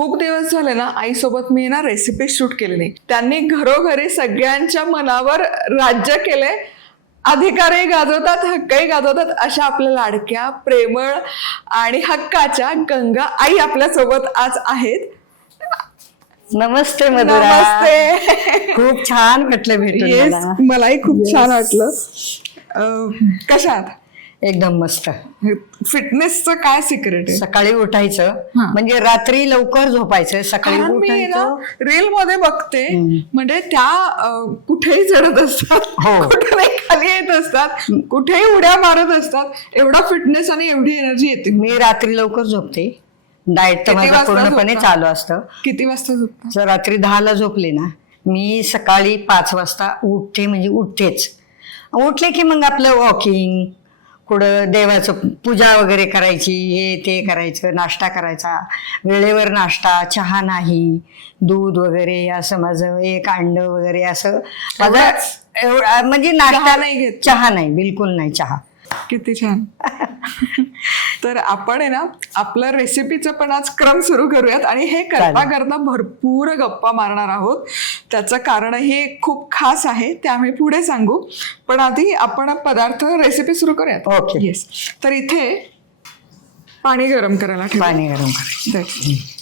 खूप दिवस झाले ना आईसोबत मी ना रेसिपी शूट केली नाही. त्यांनी घरोघरी सगळ्यांच्या मनावर राज्य केले. अधिकारही गाजवतात, हक्कही गाजवतात. अशा आपल्या लाडक्या, प्रेमळ आणि हक्काच्या गंगा आई आपल्या सोबत आज आहेत. नमस्ते मधुरा. नमस्ते. खूप छान वाटलं भेटून येस, मला. मलाही खूप छान वाटलं. कशा आहात? एकदम मस्त. फिटनेसचं काय सिक्रेट आहे? सकाळी उठायचं म्हणजे रात्री लवकर झोपायचं, सकाळी कारण मी ना उठायचं. रील मध्ये बघते म्हणजे त्या कुठेही चढत असतात, हो. कुठेही खाली येत असतात, कुठेही उड्या मारत असतात. एवढा फिटनेस आणि एवढी एनर्जी येते. मी रात्री लवकर झोपते. डाएट तर किती माझं वाजता पूर्णपणे झोपता? चालू असतं. किती वाजता झोपता? जर रात्री 10ला झोपले ना, मी सकाळी 5 वाजता उठते, म्हणजे उठतेच. उठले की मग आपलं वॉकिंग, कुठं देवाचं पूजा वगैरे करायची, हे ते करायचं, नाश्ता करायचा, वेळेवर नाश्ता, चहा नाही, दूध वगैरे असं माझं, एक अंड वगैरे असं माझं म्हणजे नाश्ता नाही घेत? चहा नाही, बिलकुल नाही चहा. किती छान. तर आपण आहे ना आपलं रेसिपीचं पण आज क्रम सुरू करूयात आणि हे करता करता भरपूर गप्पा मारणार आहोत. त्याचं कारण हे खूप खास आहे, ते आम्ही पुढे सांगू. पण आधी आपण पदार्थ रेसिपी सुरू करूयात. ओके. येस. तर इथे पाणी गरम करायला ठेवा. पाणी गरम करायचं.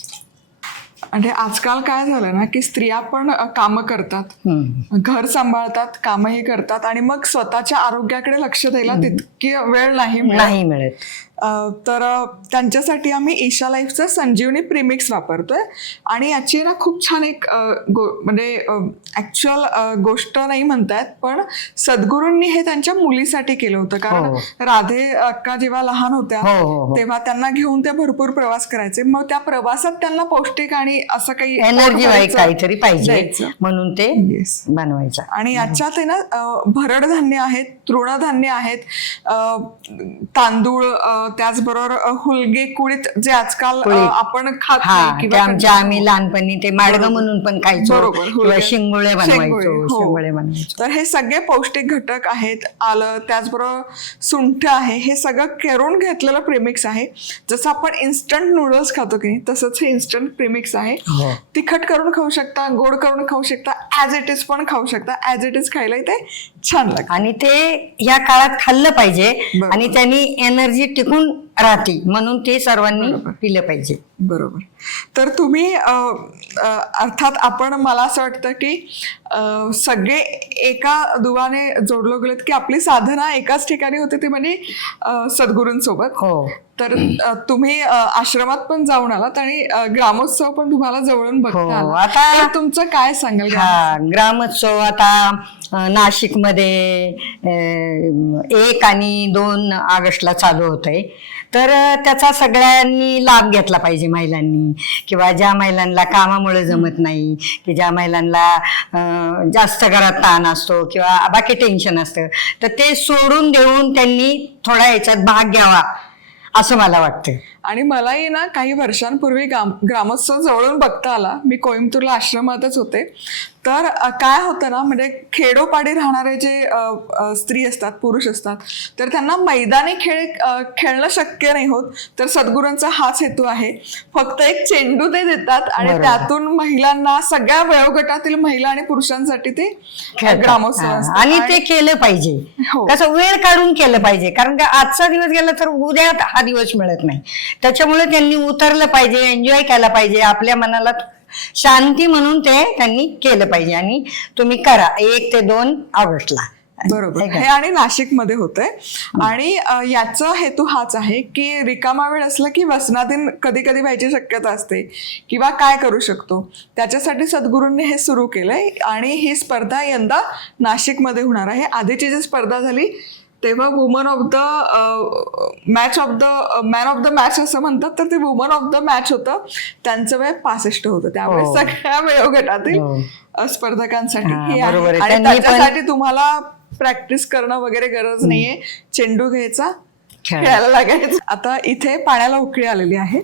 म्हणजे आजकाल काय झालं ना की स्त्रिया पण कामं करतात, घर सांभाळतात, कामही करतात आणि मग स्वतःच्या आरोग्याकडे लक्ष द्यायला तितकी वेळ नाही मिळत. तर त्यांच्यासाठी आम्ही ईशा लाईफचं संजीवनी प्रीमिक्स वापरतोय. आणि याची ना खूप छान एक म्हणजे ऍक्च्युअल गोष्ट नाही म्हणतायत, पण सद्गुरूंनी हे त्यांच्या मुलीसाठी केलं होतं. कारण राधे अक्का जेव्हा लहान होत्या तेव्हा त्यांना घेऊन ते भरपूर प्रवास करायचे. मग त्या प्रवासात त्यांना पौष्टिक आणि असं काही एनर्जी काहीतरी पाहिजे म्हणून ते बनवायचं. आणि याच्यात आहे ना भरड धान्य आहेत, तृणधान्य आहेत, तांदूळ, त्याचबरोबर हुलगे, कुळीत जे आजकाल आपण खात नाही किंवा आम्ही लहानपणी ते माडगं म्हणून पण खायचो, किंवा शिंगोळे बनवायचो. तर हे सगळे पौष्टिक घटक आहेत. आलं, त्याचबरोबर सुंठ आहे, हे सगळं करून घेतलेलं प्रीमिक्स आहे. जसं आपण इन्स्टंट नूडल्स खातो की तसंच हे इन्स्टंट प्रीमिक्स आहे. तिखट करून खाऊ शकता, गोड करून खाऊ शकता, ऍज इट इज पण खाऊ शकता. ऍज इट इज खायला ते छान लागतं आणि ते या काळात खाल्लं पाहिजे आणि त्यांनी एनर्जी टिकून राहते, म्हणून ते सर्वांनी पिलं पाहिजे. बरोबर. तर तुम्ही अर्थात आपण, मला असं वाटतं की सगळे एका दुवाने जोडलो गेलेत की आपली साधना एकाच ठिकाणी होते, ती म्हणजे सद्गुरूंसोबत. तर तुम्ही आश्रमात पण जाऊन आलात आणि ग्रामोत्सव पण तुम्हाला जवळून बघता आला. आता तुमचं काय सांगाल? ग्रामोत्सव आता नाशिकमध्ये 1 आणि 2 ऑगस्टला चालू होत आहे. तर त्याचा सगळ्यांनी लाभ घेतला पाहिजे, महिलांनी, किंवा ज्या महिलांना कामामुळे जमत नाही, की ज्या महिलांना जास्त घरात ताण असतो किंवा बाकी टेन्शन असतं, तर ते सोडून देऊन त्यांनी थोडा याच्यात भाग घ्यावा असं मला वाटतं. आणि मलाही ना काही वर्षांपूर्वी ग्रामोत्सव जवळून बघता आला. मी कोइंबतूरला आश्रमातच होते. तर काय होतं ना, म्हणजे खेडोपाडी राहणारे जे स्त्री असतात, पुरुष असतात, तर त्यांना मैदानी खेळ खेळणं शक्य नाही होत. तर सद्गुरूंचा हाच हेतू आहे. फक्त एक चेंडू ते देतात आणि त्यातून महिलांना, सगळ्या वयोगटातील महिला आणि पुरुषांसाठी ते ग्रामोत्सव, आणि ते केलं पाहिजे. कसं वेळ काढून केलं पाहिजे, कारण का आजचा दिवस गेला तर उद्या हा दिवस मिळत नाही. त्याच्यामुळे त्यांनी उतरलं पाहिजे, एन्जॉय केला पाहिजे, आपल्या मनाला शांती म्हणून ते त्यांनी केलं पाहिजे. आणि तुम्ही करा 1 ते 2 ऑगस्टला. बरोबर. हे आणि नाशिकमध्ये होतंय. आणि याचा हेतू हाच आहे की रिकामा वेळ असला की वसनाधीन कधी कधी व्हायची शक्यता असते, किंवा काय करू शकतो, त्याच्यासाठी सद्गुरूंनी हे सुरू केलंय. आणि ही स्पर्धा यंदा नाशिकमध्ये होणार आहे. आधीची जी स्पर्धा झाली तेव्हा woman of the match of the man of the match असं म्हणतात, तर ते वुमन ऑफ द मॅच होतं. त्यांचं वय 65 होतं. त्यामुळे सगळ्या वयोगटातील स्पर्धकांसाठी हे आहे. आणि त्याच्यासाठी तुम्हाला प्रॅक्टिस करणं वगैरे गरज नाहीये. चेंडू घ्यायचा, खेळायला लागायचं. आता इथे पाण्याला उकळी आलेली आहे.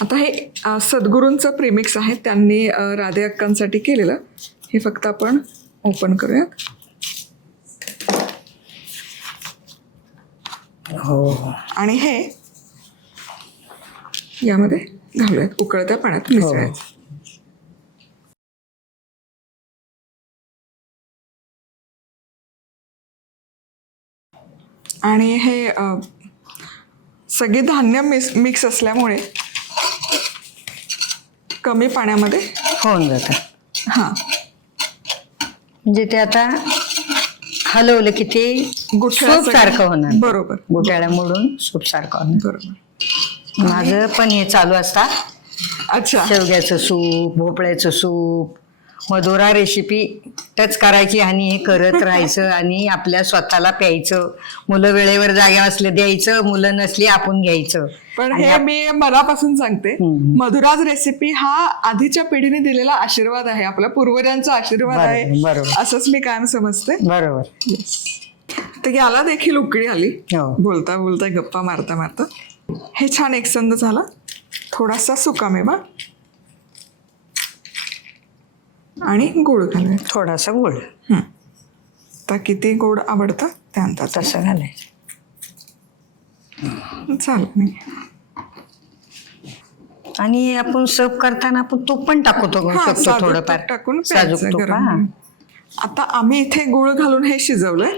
आता हे सद्गुरूंचं प्रीमिक्स आहे, त्यांनी राधे अक्कांसाठी केलेलं. हे फक्त आपण ओपन करूयात. आणि हे यामध्ये घालूयात उकळत्या पाण्यात मिसळायचं. आणि हे सगळी धान्य मिक्स असल्यामुळे कमी पाण्यामध्ये होऊन जातं. हा म्हणजे ते आता हलवलं की ते सूप सारखं होणार. बरोबर, गुठळ्या मोडून सूप सारखं होणार. बरोबर. माझं पण हे चालू असता. अच्छा, शेवग्याचं सूप, भोपळ्याचं सूप, मधुरा रेसिपी टच करायची आणि हे करत राहायचं आणि आपल्या स्वतःला प्यायचं. मुलं वेळेवर जाग्या असले द्यायचं, मुलं नसली आपण घ्यायचं. पण हे मी मनापासून सांगते, मधुराज रेसिपी हा आधीच्या पिढीने दिलेला आशीर्वाद आहे, आपल्या पूर्वजांचा आशीर्वाद आहे, बरोबर. असंच मी कायम समजते. बरोबर. तर याला देखील उकळी आली हो. बोलता बोलता, गप्पा मारता मारता. हे छान एकसंध झाला. थोडासा सुकामेवा आणि गोड घालूया. थोडासा गोड. तर किती गोड आवडतं त्या अंदाज तसं घालायचं. चालत नाही. आणि आपण सर्व करताना आपण तूप पण टाकतो हा, शकतो साजूक थोडंफार. तूप टाकून साजूक प्यायचं तूप. गरम. हा. आता आम्ही इथे गुळ घालून हे शिजवलंय,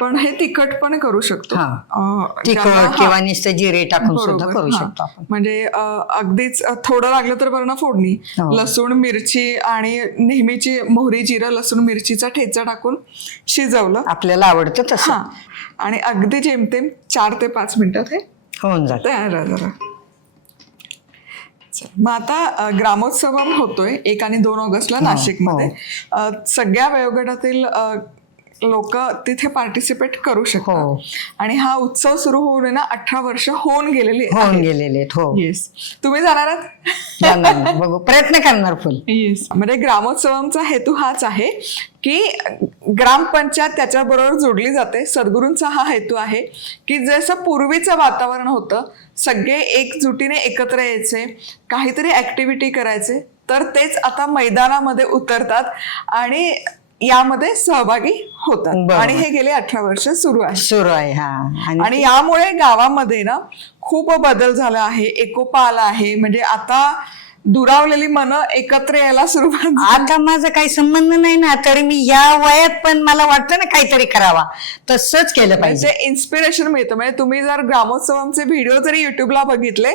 पण हे तिखट पण करू शकतो. तिखट किंवा नुसतं जिरे टाकून सुद्धा करू शकतो आपण. म्हणजे अगदीच थोडं लागलं तर बरं ना फोडणी, लसूण मिरची आणि नेहमीची मोहरी जिरं लसूण मिरचीचा ठेचा टाकून शिजवलं, आपल्याला आवडतं तसं. हा, आणि अगदी जेमतेम 4 ते 5 मिनिटात हे होऊन जातं. तयार झालं. मग आता ग्रामोत्सव होतोय 1 आणि 2 ऑगस्टला नाशिकमध्ये. सगळ्या वयोगटातील लोक तिथे पार्टिसिपेट करू शकतात. आणि हा उत्सव सुरू होऊन ना 18 वर्ष होऊन गेलेली आहेत. हो. येस, तुम्ही जाणार जाणार. बघू, प्रयत्न करणार फुल. येस. म्हणजे ग्रामोत्सवाचा हेतू हाच आहे की ग्रामपंचायत त्याच्याबरोबर जोडली जाते. सद्गुरूंचा हा हेतू आहे की जसं पूर्वीचं वातावरण होतं, सगळे एकजुटीने एकत्र यायचे, काहीतरी ऍक्टिव्हिटी करायचे, तर तेच आता मैदानामध्ये उतरतात आणि यामध्ये सहभागी होतात. आणि हे गेले 18 वर्ष सुरू आहे. आणि यामुळे गावामध्ये ना खूप बदल झाला आहे, एकोपा आला आहे. म्हणजे आता दुरावलेली मनं एकत्र यायला सुरुवात. आता माझा काही संबंध नाही ना, तरी मी या वयात पण मला वाटतं ना काहीतरी करावा, तसंच केलं पाहिजे. इन्स्पिरेशन मिळतं. म्हणजे तुम्ही जर ग्रामोत्सवांचे व्हिडिओ जरी युट्यूबला बघितले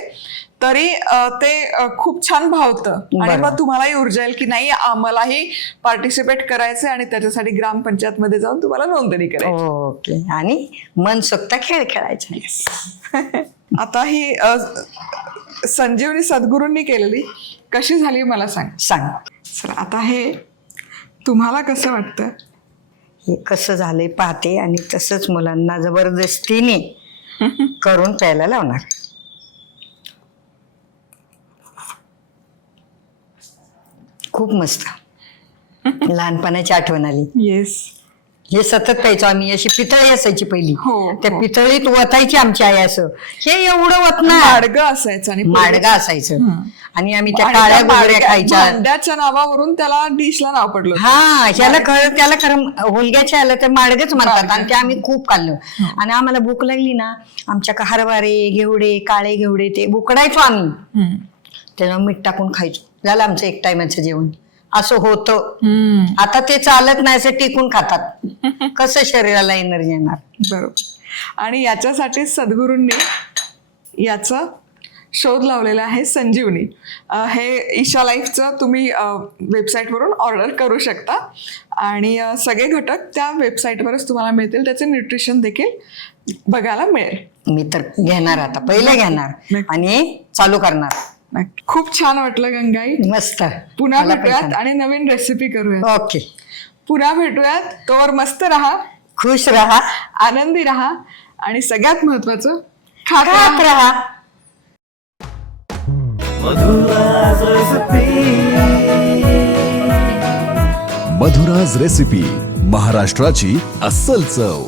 तरी ते खूप छान भावतं आणि मग तुम्हालाही ऊर्जा येईल की नाही, आम्हालाही पार्टिसिपेट करायचं आणि त्याच्यासाठी ग्रामपंचायत मध्ये जाऊन तुम्हाला नोंदणी करायची. ओके. आणि मनसोक्त खेळ खेळायचा. आता ही संजीवनी सद्गुरूंनी केलेली कशी झाली मला सांग. चला, आता हे तुम्हाला कसं वाटतं? हे कसं झालंय पाहते आणि तसंच मुलांना जबरदस्तीने करून प्यायला लावणार. खूप मस्त. लहानपणाची आठवण आली. येस. हे सतत प्यायचो आम्ही. अशी पितळी असायची पहिली, त्या पितळीत वतायची आमची आई. असं हे एवढं वतणार, माडगं असायचं आणि माडगा असायचं. आणि आम्ही त्या काळ्या गोगऱ्या खायच्या. भांड्याच्या नावावरून त्याला डिशला नाव पडलं. हा, त्याला खरं हुलग्याच्या आलं तर माडगच म्हणतात. आणि ते आम्ही खूप खाल्लं. आणि आम्हाला भूक लागली ना, आमच्या हरभरे घेवडे, काळे घेवडे ते उकडायचो आम्ही, त्याला मीठ टाकून खायचो. झालं आमचं 1 टायमाचं जेवण. असं होतं. आता ते चालत नाही, असं टिकून खातात. कसं शरीराला एनर्जी येणार? बरोबर. आणि याच्यासाठी सद्गुरूंनी याचा शोध लावलेला आहे, संजीवनी. हे ईशा लाईफचं तुम्ही वेबसाईटवरून ऑर्डर करू शकता आणि सगळे घटक त्या वेबसाईटवरच तुम्हाला मिळतील. त्याचे न्यूट्रिशन देखील बघायला मिळेल. मी तर घेणार, आता पहिले घेणार आणि चालू करणार. खूप छान वाटलं गंगाई. मस्त. पुन्हा भेटूयात आणि नवीन रेसिपी करूयात. ओके. पुन्हा भेटूयात. तोवर मस्त राहा, खुश राहा, आनंदी राहा आणि सगळ्यात महत्वाचं खात राहा. मधुराज रेसिपी, महाराष्ट्राची अस्सल चव.